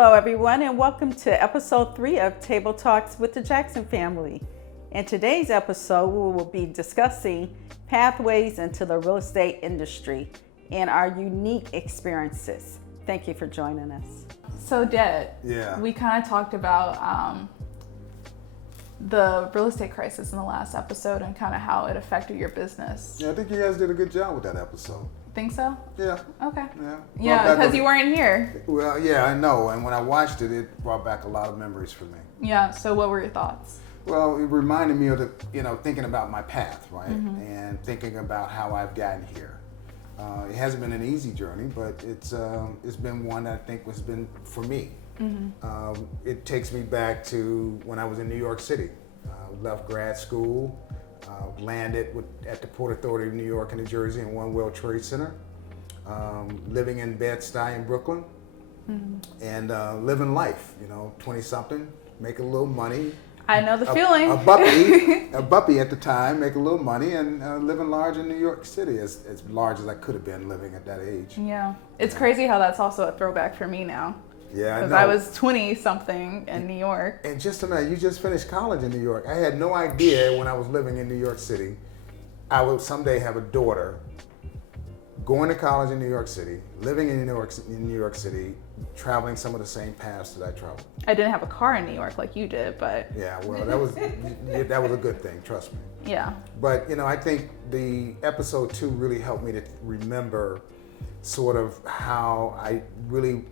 Hello, everyone, and welcome to episode 3 of Table Talks with the Jackson family. In today's episode, we will be discussing pathways into the real estate industry and our unique experiences. Thank you for joining us. So, Dad, we kind of talked about the real estate crisis in the last episode and kind of how it affected your business. Yeah, I think you guys did a good job with that episode. Think so? Yeah. Okay. Yeah. Yeah, because you weren't here. Well, yeah, I know. And when I watched it, it brought back a lot of memories for me. Yeah. So, what were your thoughts? Well, it reminded me of thinking about my path, right? Mm-hmm. And thinking about how I've gotten here. It hasn't been an easy journey, but it's been one that I think has been for me. Mm-hmm. It takes me back to when I was in New York City. Left grad school. Landed at the Port Authority of New York and New Jersey in One World Trade Center, living in Bed-Stuy in Brooklyn, and living life, 20-something, making a little money. I know the feeling. A buppy at the time, making a little money and living large in New York City, as large as I could have been living at that age. Yeah. It's crazy how that's also a throwback for me now. Yeah, because I was 20-something in New York. And just imagine, you just finished college in New York. I had no idea when I was living in New York City, I would someday have a daughter going to college in New York City, living in New York City, traveling some of the same paths that I traveled. I didn't have a car in New York like you did, but... Yeah, well, that was a good thing, trust me. Yeah. But, I think the episode 2 really helped me to remember sort of how I really...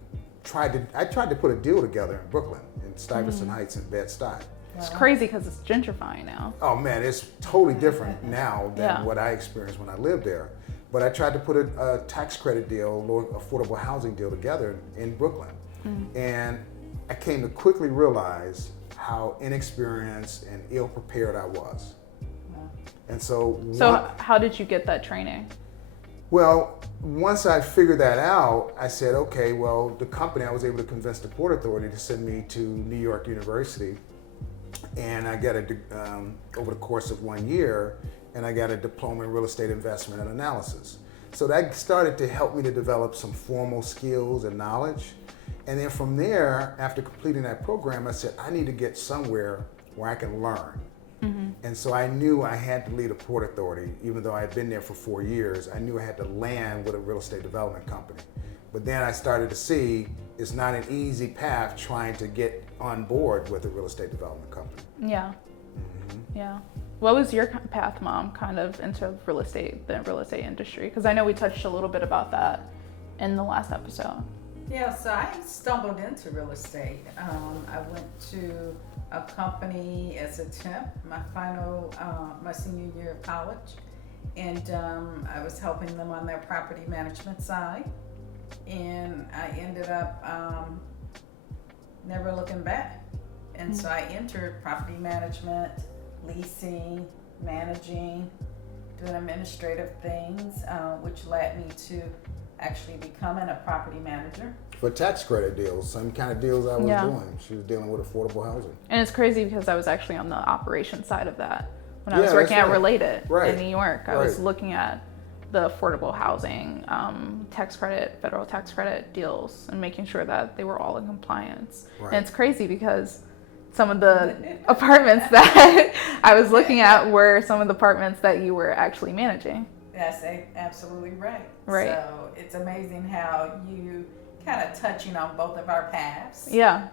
I tried to put a deal together in Brooklyn, in Stuyvesant Heights and Bed-Stuy. It's crazy because it's gentrifying now. Oh man, it's totally different now than what I experienced when I lived there. But I tried to put a tax credit deal, low affordable housing deal together in Brooklyn. And I came to quickly realize how inexperienced and ill-prepared I was. And so how did you get that training? Well, once I figured that out, I said, okay, well, the company, I was able to convince the Port Authority to send me to New York University. And I got over the course of 1 year, and I got a diploma in real estate investment and analysis. So that started to help me to develop some formal skills and knowledge. And then from there, after completing that program, I said, I need to get somewhere where I can learn. And so I knew I had to leave the Port Authority, even though I had been there for 4 years. I knew I had to land with a real estate development company. But then I started to see it's not an easy path trying to get on board with a real estate development company. Yeah. Yeah. What was your path, Mom, kind of into the real estate industry? Because I know we touched a little bit about that in the last episode. Yeah, so I stumbled into real estate. I went to a company as a temp, my senior year of college, and I was helping them on their property management side, and I ended up never looking back. And so I entered property management, leasing, managing, doing administrative things, which led me to actually becoming a property manager. For tax credit deals, same kind of deals I was doing. She was dealing with affordable housing. And it's crazy because I was actually on the operations side of that. When I was working at Related in New York, I was looking at the affordable housing, federal tax credit deals, and making sure that they were all in compliance. Right. And it's crazy because some of the apartments that I was looking at were some of the apartments that you were actually managing. That's absolutely right. Right. So it's amazing how you kind of touching on both of our paths. Yeah.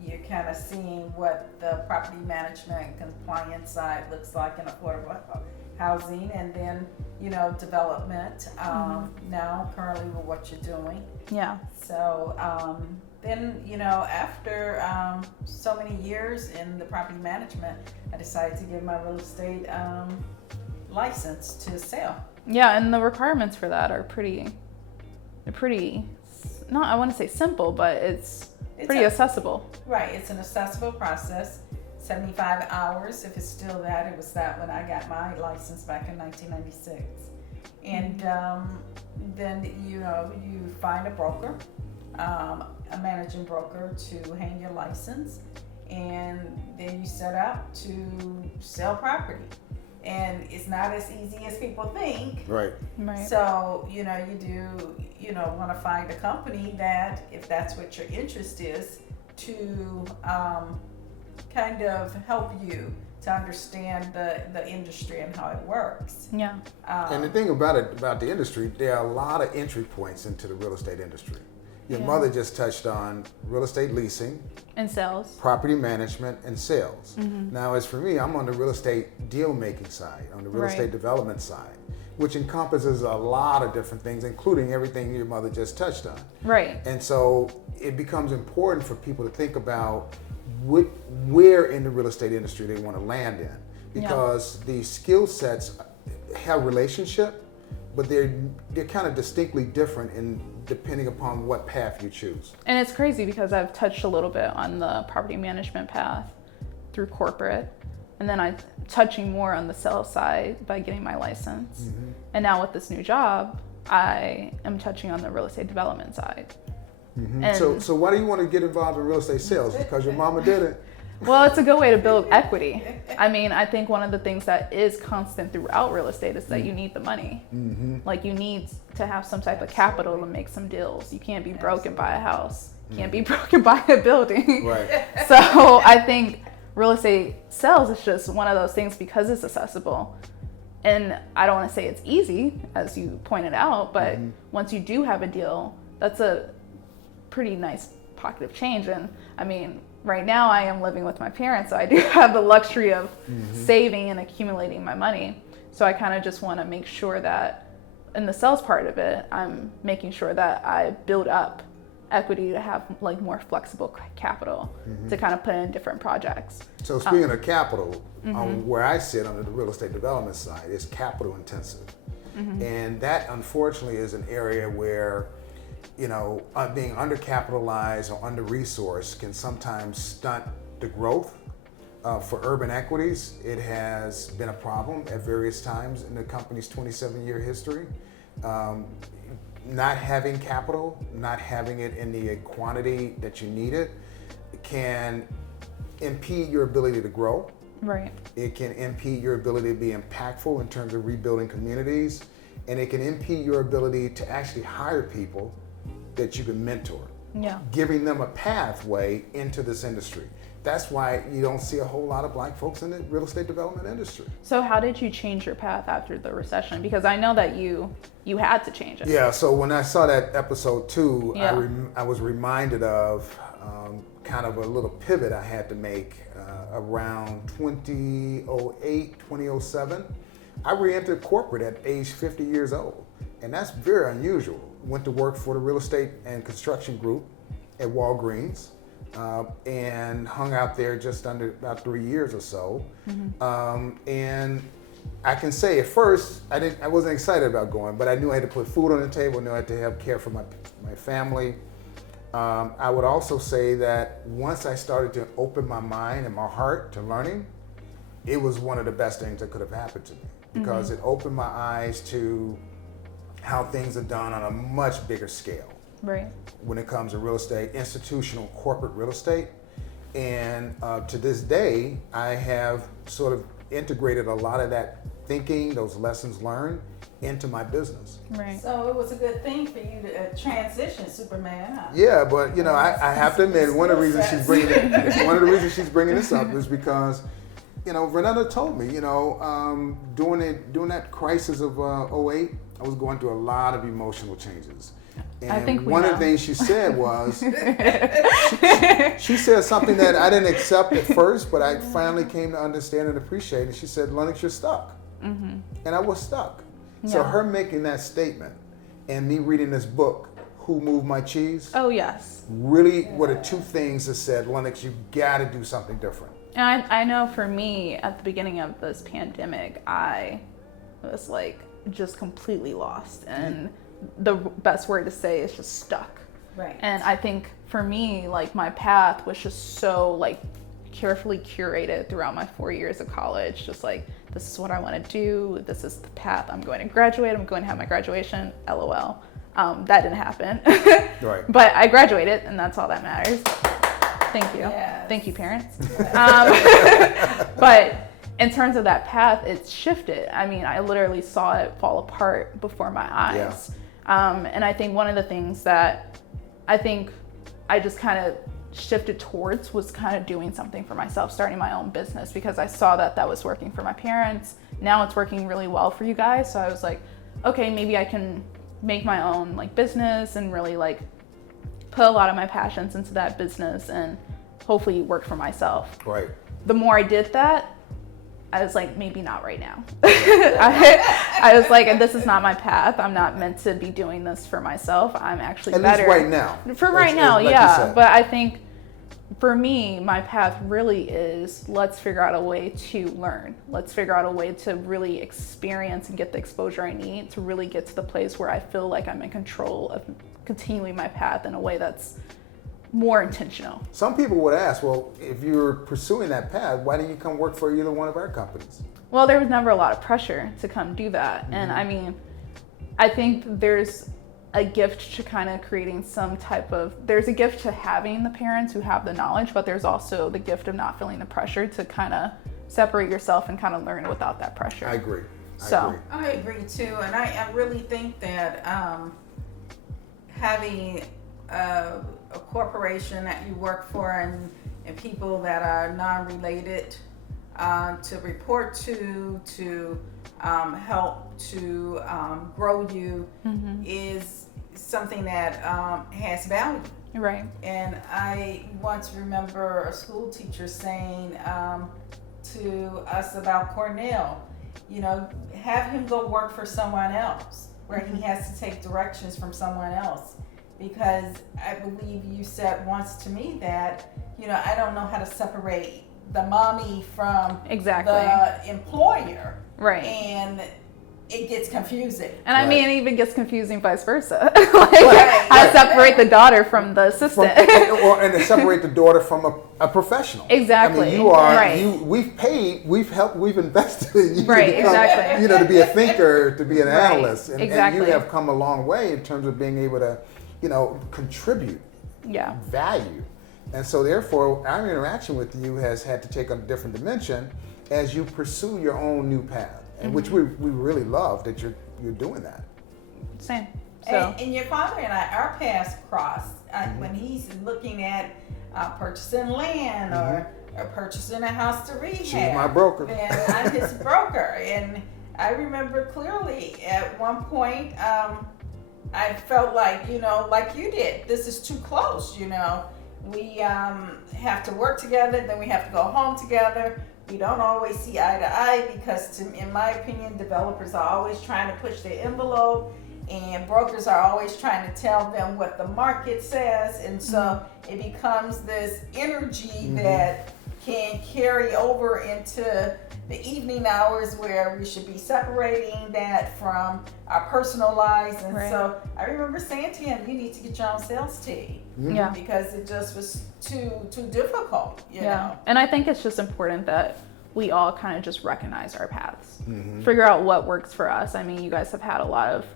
You're kind of seeing what the property management and compliance side looks like in affordable housing, and then development. Now currently with what you're doing. Yeah. So then after so many years in the property management, I decided to get my real estate license to sell. Yeah, and the requirements for that are pretty, not I want to say simple, but it's pretty accessible. Right, it's an accessible process. 75 hours, if it's still that. It was that when I got my license back in 1996. And then you find a broker, a managing broker to hang your license, and then you set out to sell property. and it's not as easy as people think. Right. So, you do, want to find a company that, if that's what your interest is, to kind of help you to understand the industry and how it works. Yeah. And the thing about the industry, there are a lot of entry points into the real estate industry. Your mother just touched on real estate leasing and sales, property management, and sales. Mm-hmm. Now, as for me, I'm on the real estate deal making side, on the real estate development side, which encompasses a lot of different things, including everything your mother just touched on. Right. And so it becomes important for people to think about where in the real estate industry they want to land in, because the skill sets have relationship, but they're kind of distinctly different depending upon what path you choose. And it's crazy because I've touched a little bit on the property management path through corporate, and then I'm touching more on the sales side by getting my license. Mm-hmm. And now with this new job, I am touching on the real estate development side. Mm-hmm. And so why do you want to get involved in real estate sales? Because your mama did it? Well, it's a good way to build equity. I mean, I think one of the things that is constant throughout real estate is that you need the money. Mm-hmm. Like, you need to have some type of capital to make some deals. You can't be broke and buy a house. You can't be broke and buy a building. Right. So I think real estate sales is just one of those things because it's accessible. And I don't want to say it's easy, as you pointed out, but once you do have a deal, that's a pretty nice pocket of change. And I mean, right now I am living with my parents, so I do have the luxury of saving and accumulating my money. So I kind of just want to make sure that in the sales part of it, I'm making sure that I build up equity to have like more flexible capital to kind of put in different projects. So speaking of capital, where I sit under the real estate development side is capital intensive. And that unfortunately is an area where being undercapitalized or under-resourced can sometimes stunt the growth. For urban equities, it has been a problem at various times in the company's 27-year history. Not having capital, not having it in the quantity that you need it, can impede your ability to grow. Right. It can impede your ability to be impactful in terms of rebuilding communities, and it can impede your ability to actually hire people that you can mentor, giving them a pathway into this industry. That's why you don't see a whole lot of Black folks in the real estate development industry. So how did you change your path after the recession? Because I know that you had to change it. Yeah, so when I saw that episode 2, I was reminded of kind of a little pivot I had to make around 2008, 2007. I re-entered corporate at age 50 years old, and that's very unusual. Went to work for the real estate and construction group at Walgreens, and hung out there just under about 3 years or so. And I can say at first I wasn't excited about going, but I knew I had to put food on the table, knew I had to have care for my family. I would also say that once I started to open my mind and my heart to learning, it was one of the best things that could have happened to me, because it opened my eyes to how things are done on a much bigger scale. Right. When it comes to real estate, institutional corporate real estate. And to this day, I have sort of integrated a lot of that thinking, those lessons learned, into my business. Right. So it was a good thing for you to transition, Superman, huh? Yeah, but I have to admit, one of the reasons she's bringing this up is because, Renata told me, during that crisis of 2008, I was going through a lot of emotional changes. And I think one of the things she said was, she said something that I didn't accept at first, but I finally came to understand and appreciate. And she said, "Lennox, you're stuck." And I was stuck. Yeah. So her making that statement and me reading this book, Who Moved My Cheese? Oh, yes. Really were the two things that said, Lennox, you got to do something different. And I know for me, at the beginning of this pandemic, I was like just completely lost. And the best word to say is just stuck. Right. And I think for me, like, my path was just so like carefully curated throughout my 4 years of college. Just like, this is what I want to do. This is the path I'm going to graduate. I'm going to have my graduation. LOL. That didn't happen. Right. But I graduated, and that's all that matters. Thank you. Yes. Thank you, parents. But in terms of that path, it's shifted. I mean, I literally saw it fall apart before my eyes. And I think one of the things that I think I just kind of shifted towards was kind of doing something for myself, starting my own business, because I saw that that was working for my parents. Now it's working really well for you guys. So I was like, okay, maybe I can make my own like business and really like put a lot of my passions into that business and hopefully work for myself. Right. The more I did that, I was like, maybe not right now. I was like, this is not my path. I'm not meant to be doing this for myself. I'm actually At better. least right now. For right now, yeah. But I think for me, my path really is, let's figure out a way to learn. Let's figure out a way to really experience and get the exposure I need to really get to the place where I feel like I'm in control of continuing my path in a way that's more intentional. Some people would ask, well, if you're pursuing that path, why didn't you come work for either one of our companies? Well, there was never a lot of pressure to come do that. Mm-hmm. And I mean, I think there's a gift to kind of creating some type of, there's a gift to having the parents who have the knowledge, but there's also the gift of not feeling the pressure to kind of separate yourself and kind of learn without that pressure. I agree. I agree too. And I really think that having a corporation that you work for and people that are non-related to report to help to grow you mm-hmm. is something that has value. Right. And I once remember a school teacher saying to us about Cornell, you know, have him go work for someone else where he has to take directions from someone else. Because I believe you said once to me that, you know, I don't know how to separate the mommy from the employer. Right. And it gets confusing. And I mean, it even gets confusing vice versa. How to separate the daughter from the assistant. And to separate the daughter from a professional. Exactly. I mean, we've paid, we've helped, we've invested in you to become, exactly. you know, to be a thinker, to be an analyst. And exactly. And you have come a long way in terms of being able to, you know, contribute value. And so therefore, our interaction with you has had to take on a different dimension as you pursue your own new path, and which we really love that you're doing that. Same. So. And your father and I, our paths crossed when he's looking at purchasing land or purchasing a house to rehab. She's my broker. And I'm his broker. And I remember clearly at one point, I felt like, you know, like you did, this is too close, you know. We have to work together, then we have to go home together. We don't always see eye to eye because, in my opinion, developers are always trying to push their envelope and brokers are always trying to tell them what the market says. And so it becomes this energy that can carry over into the evening hours where we should be separating that from our personal lives. And so I remember saying to him, you need to get your own sales team. Yeah. Because it just was too difficult, you know. And I think it's just important that we all kind of just recognize our paths. Figure out what works for us. I mean, you guys have had a lot of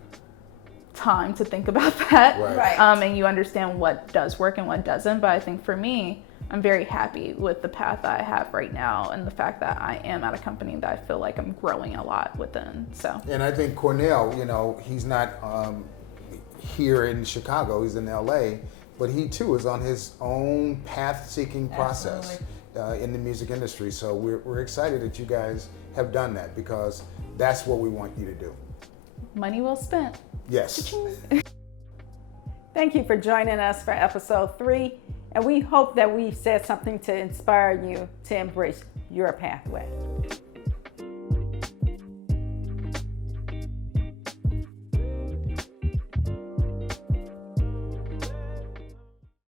time to think about that. Right. And you understand what does work and what doesn't. But I think for me, I'm very happy with the path that I have right now and the fact that I am at a company that I feel like I'm growing a lot within. So. And I think Cornell, you know, he's not here in Chicago, he's in LA, but he too is on his own path-seeking process in the music industry. So we're excited that you guys have done that because that's what we want you to do. Money well spent. Yes. Thank you for joining us for episode 3. And we hope that we've said something to inspire you to embrace your pathway.